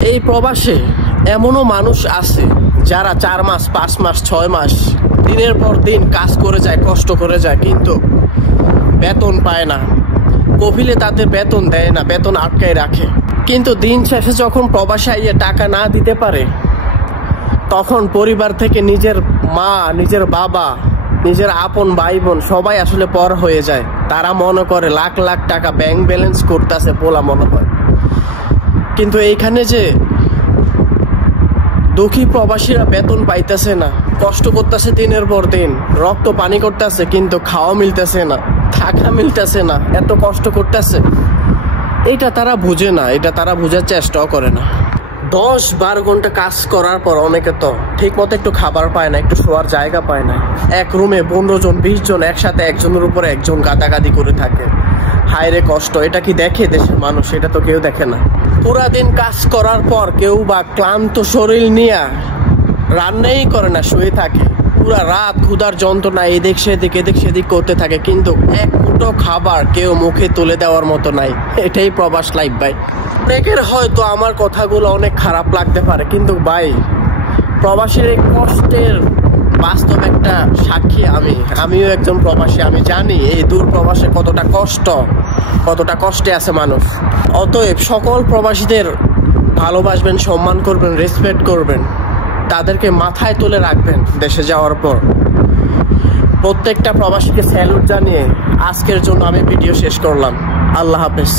এই প্রবাসে এমনও মানুষ আছে যারা 4 মাস 5 মাস 6 মাস দিনের পর দিন কাজ করে যায়, কষ্ট করে যায়, কিন্তু বেতন পায় না। কফিলে তাদের বেতন দেয় না, বেতন আটকায় রাখে। কিন্তু দিন শেষে যখন প্রবাসে আইয়ে টাকা না দিতে পারে, তখন পরিবার থেকে নিজের মা, নিজের বাবা, নিজের আপন ভাই বোন সবাই আসলে পর হয়ে যায়। তারা মনে করে লাখ লাখ টাকা ব্যাংক ব্যালেন্স করতেছে বলা মনে হয়। কিন্তু এইখানে যে দুঃখী প্রবাসীরা বেতন পাইতেছে না, কষ্ট করতেছে দিনের পর দিন, রক্ত পানি করতেছে, কিন্তু খাওয়া মিলতেছে না, থাকা মিলতেছে না, এত কষ্ট করতেছে, এটা তারা বুঝে না, এটা তারা বোঝার চেষ্টাও করে না। 10-12 ঘন্টা কাজ করার পর অনেকে তো ঠিক মতো একটু খাবার পায় না, একটু শোয়ার জায়গা পায় না। এক রুমে 15 জন 20 জন একসাথে একজনের উপরে একজন গাদাগাদি করে থাকে। হায় রে কষ্ট, এটা কি দেখে দেশের মানুষ? এটা তো কেউ দেখে না। পুরা দিন কাজ করার পর কেউ বা ক্লান্ত শরীর নিয়ে রান্নাই করে না, শুয়ে থাকে। পুরা রাত ক্ষুধার যন্ত্রণা এদিক সেদিক করতে থাকে, কিন্তু এক মুঠো খাবার কেউ মুখে তুলে দেওয়ার মতো নাই। এটাই প্রবাস লাইফ ভাই। অনেকের হয়তো আমার কথাগুলো অনেক খারাপ লাগতে পারে, কিন্তু ভাই প্রবাসীর এই কষ্টের বাস্তব একটা সাক্ষী আমিও একজন প্রবাসী। আমি জানি এই দূর প্রবাসে কতটা কষ্টে আছে মানুষ। অতএব সকল প্রবাসীদের ভালোবাসবেন, সম্মান করবেন, রেসপেক্ট করবেন, তাদেরকে মাথায় তুলে রাখবেন। দেশে যাওয়ার পর প্রত্যেকটা প্রবাসীকে স্যালুট জানিয়ে আজকের জন্য আমি ভিডিও শেষ করলাম। আল্লাহ হাফেজ।